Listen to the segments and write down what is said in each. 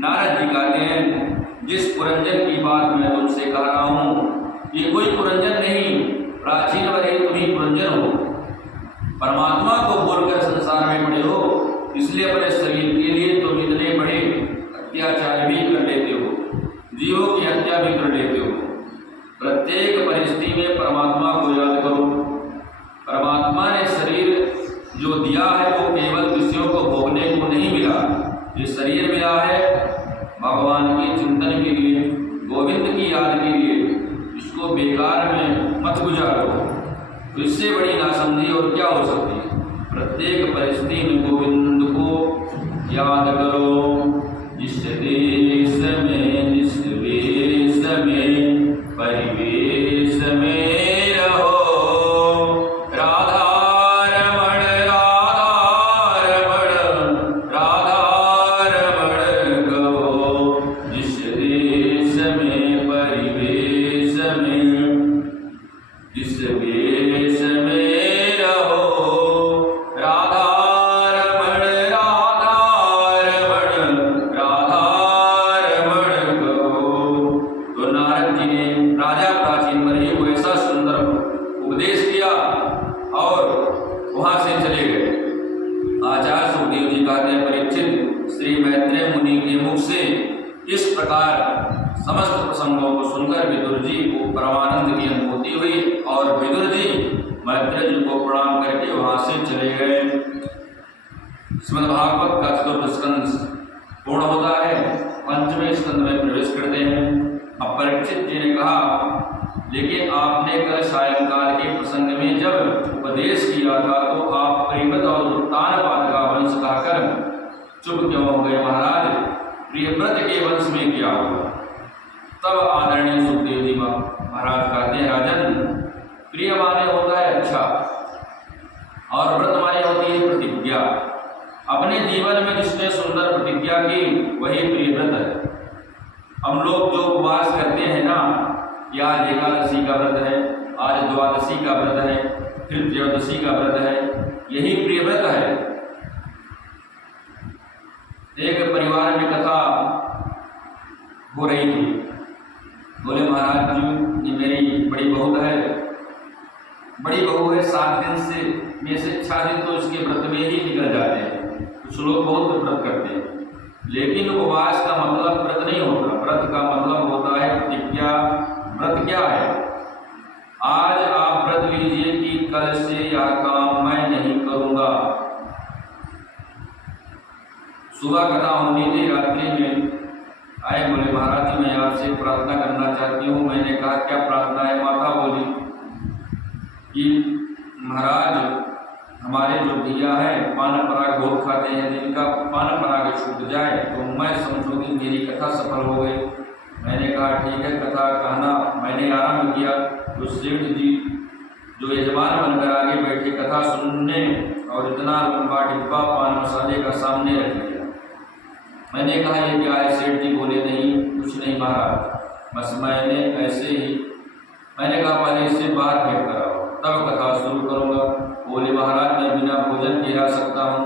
नारद जी कहते हैं, जिस पुरंजन की बात मैं तुमसे कह रहा हूँ, ये कोई पुरंजन नहीं, प्राचीन वही तुम ही पुरंजन हो। परमात्मा को बोलकर संसार में पड़े हो, इसलिए अपने शरीर के लिए तुम इतने बड़े अत्याचार भी कर लेते हो, जीवों की हत्या भी कर लेते हो। प्रत्येक परिस्थिति में परमात्मा को याद करो। परमात्मा ने शरीर जो दिया है वो केवल विषयों को भोगने को नहीं मिला, ये शरीर मिला है भगवान के चिंतन के लिए, गोविंद की याद के लिए। इसको बेकार में मत गुजारो, तो इससे बड़ी नासमझी और क्या हो सकती है। प्रत्येक परिस्थिति में गोविंद को याद करो। जिस देश में, जिस वेश में, परिवेश में रहो, राधा रमण, राधा रमण, राधा रमण कहो। जिस देश में, परिवेश में, जिस वेश में रहो, राधा रमण, राधा रमण, राधा रमण कहो। तो नारद जी ने राजा प्राचीन मरी को ऐसा सुंदर उपदेश किया और वहां से चले गए। आचार्य सुखदेव जी कहते हैं, परीक्षित, श्री मैत्रेय मुनि के मुख से इस प्रकार समस्त प्रसंगों को सुनकर विदुर जी को परमानंद की अनुभूति हुई और विदुर जी मैत्रेय जी को प्रणाम करके वहां से चले गए। श्रीमद्भागवत का चतुर्थ स्कंद पूर्ण होता है, पंचवें स्कंद में प्रवेश करते हैं। अब परीक्षित जी ने कहा, लेकिन आपने कल सायंकाल के प्रसंग में जब उपदेश किया था तो आप प्रियव्रत और उत्तानपाद का वंश कहकर चुप क्यों हो गए महाराज? प्रियव्रत के वंश में क्या हुआ? तब आदरणीय सुखदेव जी महाराज कहते हैं, राजन, प्रिय माने होता है अच्छा, और व्रत माने होती है प्रतिज्ञा। अपने जीवन में जिसने सुंदर प्रतिज्ञा की वही प्रियव्रत है। हम लोग जो उपवास करते हैं ना, या आज एकादशी का व्रत है, आज द्वादशी का व्रत है, फिर त्रयोदशी का व्रत है, यही प्रियव्रत है। एक परिवार में कथा हो रही थी। बोले, महाराज जी, ये मेरी बड़ी बहू है, 7 दिन से में से 6 दिन तो इसके व्रत में ही निकल जाते हैं। कुछ लोग बहुत व्रत करते हैं, लेकिन उपवास का मतलब व्रत नहीं होता। व्रत का मतलब होता है प्रतिज्ञा। व्रत क्या है? आज आप व्रत लीजिए कि कल से यह काम मैं नहीं करूंगा। सुबह कथा होनी थी, रात्रि में आए, बोले, महाराज जी, मैं आपसे प्रार्थना करना चाहती हूँ। मैंने कहा, क्या प्रार्थना है? माता बोली कि महाराज, हमारे जो भैया है पान पराग बहुत खाते हैं, जिनका पान पराग छूट जाए तो मैं समझूंगी मेरी कथा सफल हो गई। मैंने कहा, ठीक है, कथा कहना। मैंने आरंभ किया तो सेठ जी जो यजमान बनकर आगे बैठे कथा सुनने और इतना लंबा डिब्बा पान मसाले का सामने रख दिया। मैंने कहा, ये क्या है? सेठ जी बोले, नहीं कुछ नहीं महाराज, बस मैंने ऐसे ही। मैंने कहा, पहले इससे बाहर फेंक कर आओ, तब कथा शुरू करूँगा। बोले, महाराज, मैं बिना भोजन के रह सकता हूँ,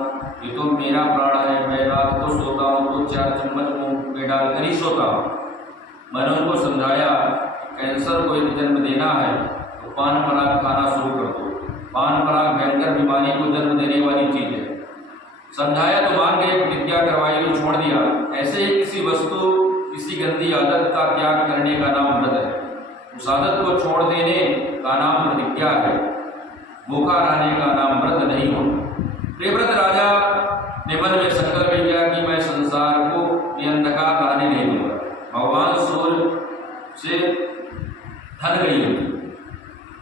ये तो मेरा प्राण है। मैं रात को सोता हूँ तो 4 चम्मच मुँह में डालकर ही सोता हूँ। मैंने उनको समझाया, कैंसर को एक जन्म देना है तो पान पराग खाना शुरू कर दो। पान पराग भयंकर बीमारी को जन्म देने वाली चीज़ है। समझाया तो मान गए, प्रतिज्ञा करवाई तो छोड़ दिया। ऐसे ही किसी वस्तु, किसी गंदी आदत का त्याग करने का नाम व्रत है। उस आदत को छोड़ देने का नाम प्रतिज्ञा है। भूखा रहने का नाम व्रत नहीं होता। प्रियव्रत राजा ने मन में संकल्प किया कि मैं संसार को अंधकार रहने नहीं दूंगा। भगवान सूर्य से थक गई है,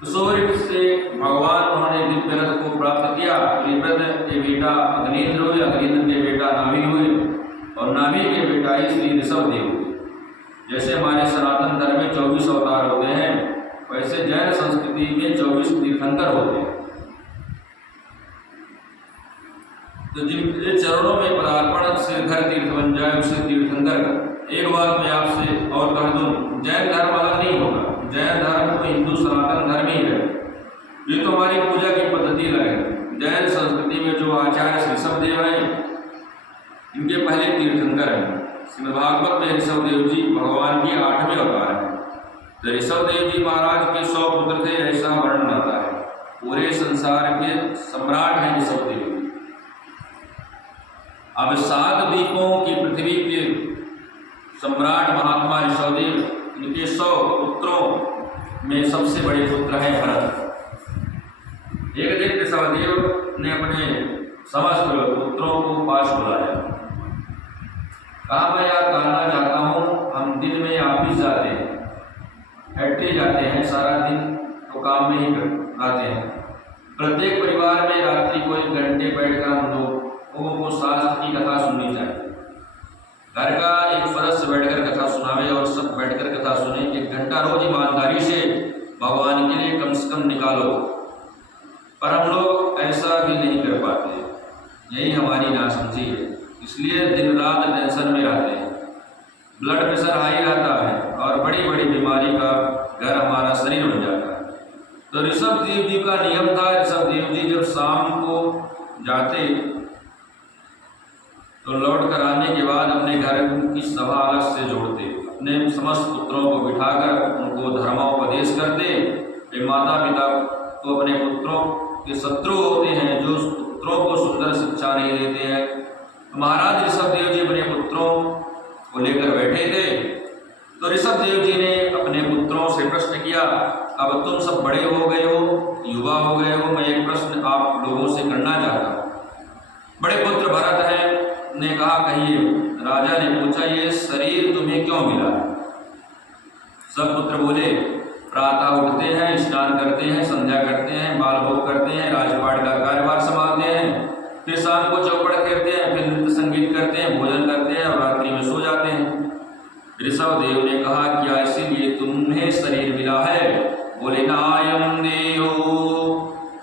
सूर्य से भगवान उन्होंने दिव्य रथ को प्राप्त किया। प्रियव्रत के बेटा अग्निन्द्र हुए, अग्निन्द्र के बेटा नाभि हुए, और नाभि के बेटा ही श्री ऋषभदेव हुए। जैसे हमारे सनातन धर्म में 24 अवतार होते हैं, वैसे जैन संस्कृति में 24 तीर्थंकर होते हैं। तो जिनके चरणों में पदार्पण से घर तीर्थ बन जाए उसे तीर्थंकर। एक बात मैं आपसे और कह दूं, जैन धर्म अलग नहीं होगा। जैन धर्म तो हिंदू सनातन धर्म ही है। श्रीमद् भागवत में ऋषभ देव जी भगवान की 8वें अवतार है। तो ऋषभ देव जी महाराज के 100 पुत्र थे, ऐसा वर्णन आता है। पूरे संसार के सम्राट हैं ऋषभ देव जी। अब 7 द्वीपों की पृथ्वी के सम्राट महात्मा ऋषभ देव, इनके 100 पुत्रों में सबसे बड़े पुत्र हैं भरत। एक दिन ऋषभ देव ने अपने समस्त पुत्रों को पास बुलाया, कहा मैं यार कहना चाहता हूँ, हम दिन में ऑफिस जाते हैं, फैक्ट्री जाते हैं, सारा दिन तो काम में ही आते हैं। प्रत्येक परिवार में रात्रि को 1 घंटे बैठकर हम लोगों को शास्त्र की कथा सुननी चाहिए। घर का एक सदस्य बैठकर कथा सुनावे और सब बैठकर कथा सुने। 1 घंटा रोज ईमानदारी से भगवान के लिए कम से कम निकालो, पर हम लोग ऐसा भी नहीं कर पाते। यही हमारी नासमझी है, इसलिए दिन रात टेंशन में रहते हैं, ब्लड प्रेशर हाई रहता है और बड़ी बड़ी बीमारी का घर हमारा शरीर बन जाता है। तो ऋषभ देव जी का नियम था, ऋषभ देव जी जब शाम को जाते तो लौट कर आने के बाद अपने घर की सभा अलग से जोड़ते, अपने समस्त पुत्रों को बिठाकर उनको धर्मोपदेश करते। वे माता पिता तो अपने पुत्रों के शत्रु होते हैं जो पुत्रों को सुंदर शिक्षा नहीं देते हैं। महाराज ऋषभ देव जी अपने पुत्रों को लेकर बैठे थे। तो ऋषभ देव जी ने अपने पुत्रों से प्रश्न किया, अब तुम सब बड़े हो गए हो, युवा हो गए हो, मैं एक प्रश्न आप लोगों से करना चाहता हूँ। बड़े पुत्र भरत है ने कहा कहिए। राजा ने पूछा, ये शरीर तुम्हें क्यों मिला? सब पुत्र बोले, प्रातः उठते हैं, स्नान करते हैं, संध्या करते हैं, बाल भोग करते हैं, राजपाट का कार्यभार संभालते हैं, फिर शाम को चौपड़ खेलते हैं, फिर नृत्य संगीत करते हैं, भोजन करते हैं और रात्रि में सो जाते हैं। ऋषभ देव ने कहा, क्या इसीलिए तुम्हें शरीर मिला है? बोले, नायम देहो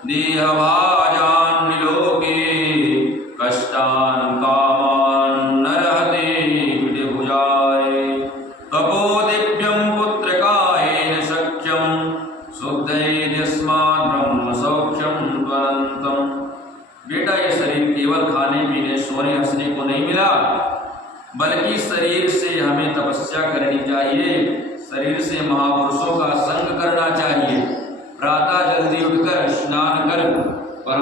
देहभाजान विलोके कष्टान कामान न रहते विभुजाए तपो दिव्यम पुत्रकायेन शक्यम शुद्धैर्यस्मात् ब्रह्म सौख्यम त्वरन्तम। बेटा, ये शरीर केवल खाने पीने सोने हंसने को नहीं मिला, बल्कि शरीर से हमें तपस्या करनी चाहिए, शरीर से महापुरुषों का संग करना चाहिए, प्रातः जल्दी उठकर स्नान कर